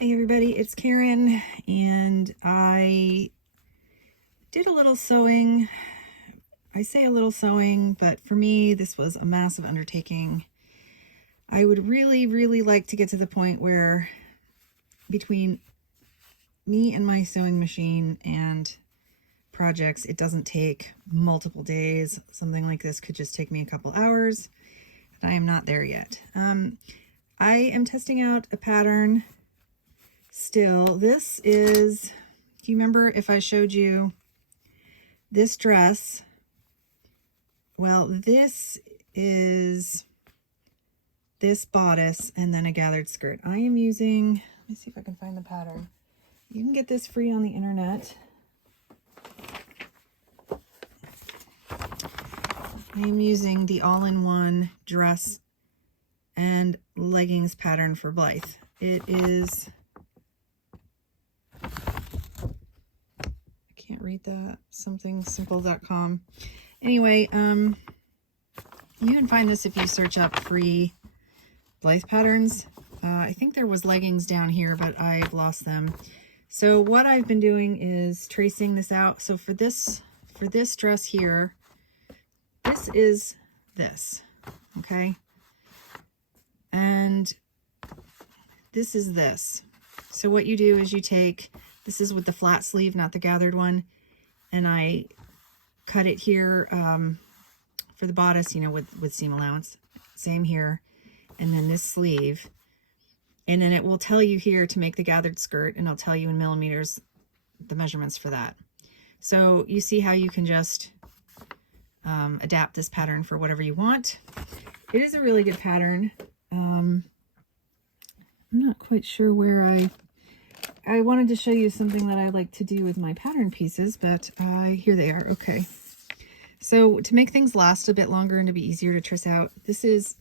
Hey everybody, it's Karen, and I did a little sewing. I say a little sewing, but for me this was a massive undertaking. I would really like to get to the point where between me and my sewing machine and projects, it doesn't take multiple days. Something like this could just take me a couple hours, but I am not there yet. I am testing out a pattern still. This is, do you remember if I showed you this dress? Well, this is this bodice and then a gathered skirt. I am using, let me see if I can find the pattern. You can get this free on the internet. I am using the all-in-one dress and leggings pattern for Blythe. It is, can't read that, somethingsimple.com. Anyway, you can find this if you search up free Blythe patterns. I think there was leggings down here, but I've lost them. So what I've been doing is tracing this out. So for this dress here, this is this, okay? And this is this. So what you do is you take, this is with the flat sleeve, not the gathered one, and I cut it here for the bodice, you know, with seam allowance. Same here. And then this sleeve. And then it will tell you here to make the gathered skirt, and I'll tell you in millimeters the measurements for that. So you see how you can just adapt this pattern for whatever you want. It is a really good pattern. I'm not quite sure where I wanted to show you something that I like to do with my pattern pieces, but here they are. Okay. So to make things last a bit longer and to be easier to trace out, this is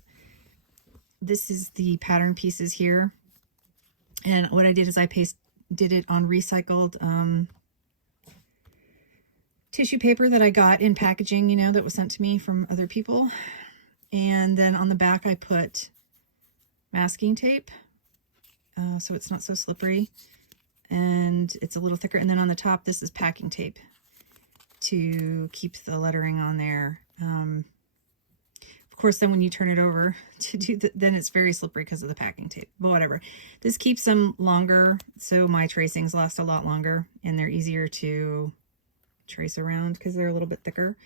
the pattern pieces here. And what I did is I did it on recycled tissue paper that I got in packaging, you know, that was sent to me from other people. And then on the back I put masking tape, so it's not so slippery and it's a little thicker. And then on the top, this is packing tape to keep the lettering on there. Of course, then when you turn it over to do then it's very slippery because of the packing tape, but whatever. This keeps them longer, so my tracings last a lot longer and they're easier to trace around because they're a little bit thicker.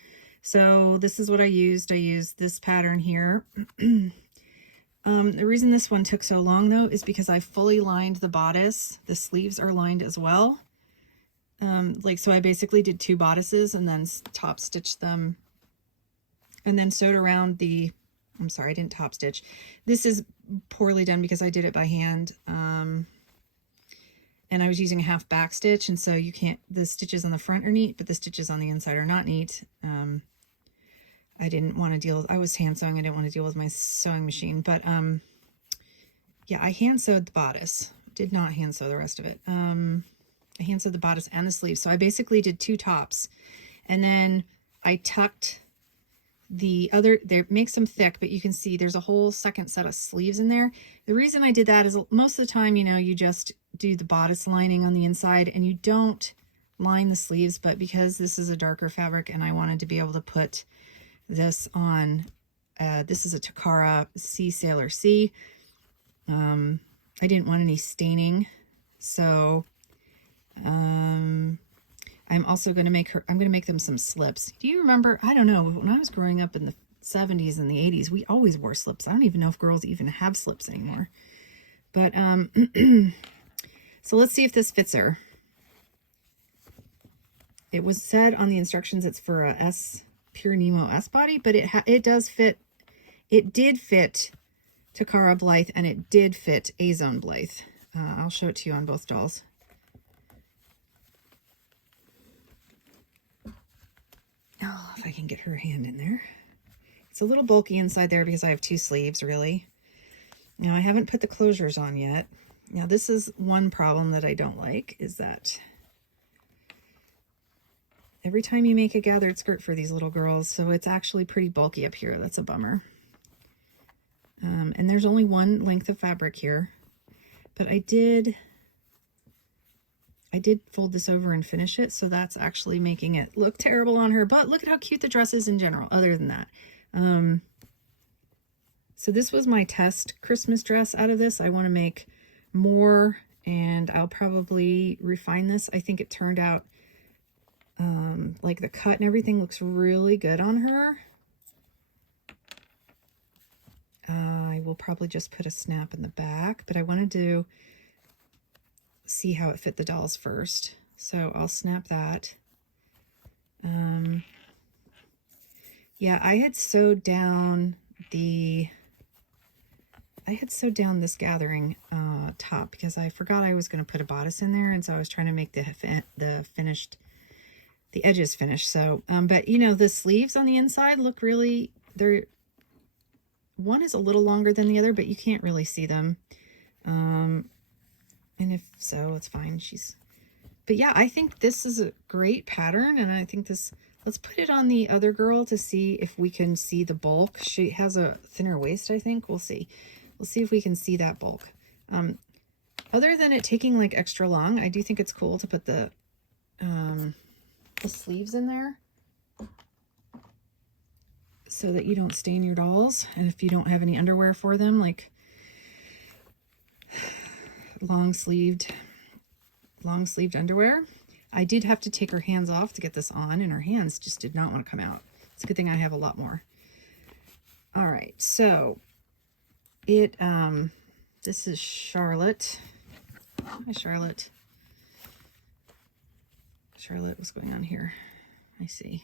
So this is what I used. I used this pattern here. The reason this one took so long though is because I fully lined the bodice. The sleeves are lined as well. So I basically did two bodices and then top stitched them and then sewed around the, I'm sorry, I didn't top stitch. This is poorly done because I did it by hand. And I was using a half back stitch, and so you can't, the stitches on the front are neat, but the stitches on the inside are not neat. I didn't want to deal, I was hand sewing, I didn't want to deal with my sewing machine, but yeah, I hand sewed the bodice, did not hand sew the rest of it. I hand sewed the bodice and the sleeves, so I basically did two tops, and then I tucked the other, there makes them thick, but you can see there's a whole second set of sleeves in there. The reason I did that is most of the time, you know, you just do the bodice lining on the inside and you don't line the sleeves, but because this is a darker fabric and I wanted to be able to put this on, this is a Takara Sea Sailor Sea. I didn't want any staining, so I'm also going to make her, I'm going to make them some slips. Do you remember, I don't know, when I was growing up in the 70s and the 80s, we always wore slips. I don't even know if girls even have slips anymore. But, so let's see if this fits her. It was said on the instructions it's for a Pure Nemo S body, but it does fit. It did fit Takara Blythe and it did fit A-Zone Blythe. I'll show it to you on both dolls. Oh, if I can get her hand in there. It's a little bulky inside there because I have two sleeves, really. Now, I haven't put the closures on yet. Now, this is one problem that I don't like, is that every time you make a gathered skirt for these little girls, so it's actually pretty bulky up here. That's a bummer. And there's only one length of fabric here, but I did I did fold this over and finish it, so that's actually making it look terrible on her. But look at how cute the dress is in general, other than that. So this was my test Christmas dress out of this. I want to make more, and I'll probably refine this. I think it turned out, like the cut and everything looks really good on her. I will probably just put a snap in the back, but I wanted to see how it fit the dolls first. So I'll snap that. Yeah, I had sewed down this gathering top because I forgot I was going to put a bodice in there, and so I was trying to make the edges finished. So, but you know, the sleeves on the inside look really, one is a little longer than the other, but you can't really see them. And if so, it's fine. But yeah, I think this is a great pattern, and I think let's put it on the other girl to see if we can see the bulk. She has a thinner waist, I think. We'll see. We'll see if we can see that bulk. Other than it taking like extra long, I do think it's cool to put the sleeves in there so that you don't stain your dolls. And if you don't have any underwear for them, like long-sleeved underwear. I did have to take her hands off to get this on, and her hands just did not want to come out. It's a good thing I have a lot more. All right, so this is Charlotte. Hi, Charlotte. Charlotte, what's going on here? I see.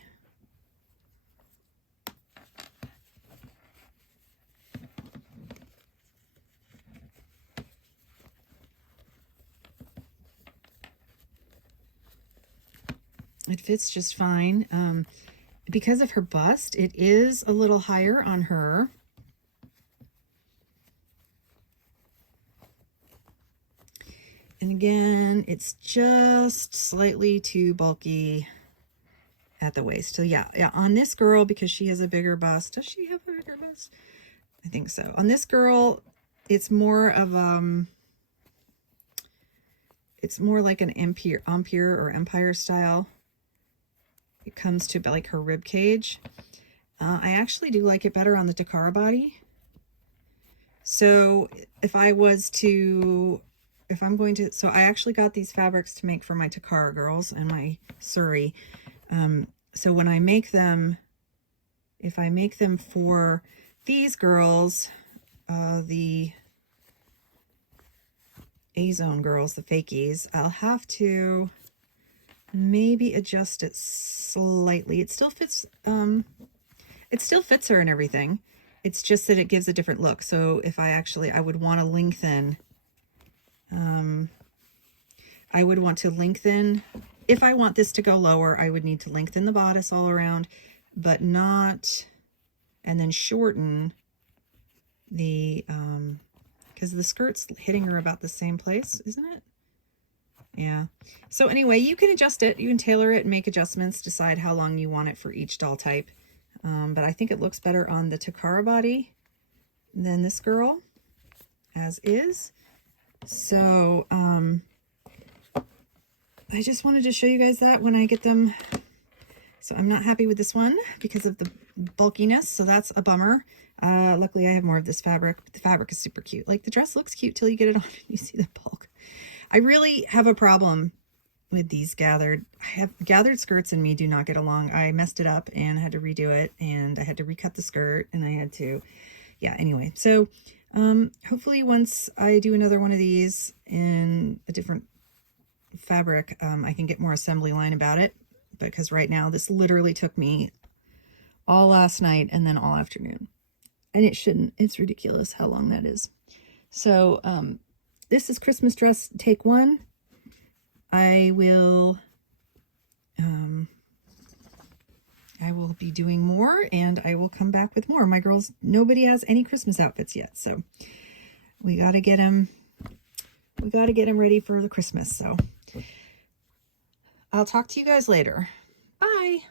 It fits just fine. Because of her bust, it is a little higher on her. And again, it's just slightly too bulky at the waist. So yeah, on this girl, because she has a bigger bust. Does she have a bigger bust? I think so. On this girl, it's more of it's more like an Empire or Empire style. It comes to like her rib cage. I actually do like it better on the Takara body. So so I actually got these fabrics to make for my Takara girls and my Surrey. So when I make them, if I make them for these girls, the A-Zone girls, the fakies, I'll have to maybe adjust it slightly. It still fits her and everything. It's just that it gives a different look. So if I would want to lengthen, if I want this to go lower, I would need to lengthen the bodice all around, but not, and then shorten the, because the skirt's hitting her about the same place, isn't it? Yeah. So anyway, you can adjust it. You can tailor it and make adjustments, decide how long you want it for each doll type. But I think it looks better on the Takara body than this girl, as is. So, I just wanted to show you guys that when I get them. So I'm not happy with this one because of the bulkiness. So that's a bummer. Luckily I have more of this fabric. The fabric is super cute. Like the dress looks cute till you get it on and you see the bulk. I really have a problem with these gathered skirts and me do not get along. I messed it up and had to redo it, and I had to recut the skirt, and I had to, yeah, anyway. So, hopefully once I do another one of these in a different fabric, I can get more assembly line about it, because right now this literally took me all last night and then all afternoon, and it shouldn't. It's ridiculous how long that is. So, this is Christmas dress take 1. I will be doing more, and I will come back with more. My girls, nobody has any Christmas outfits yet, so we got to get them ready for the Christmas. So I'll talk to you guys later. Bye.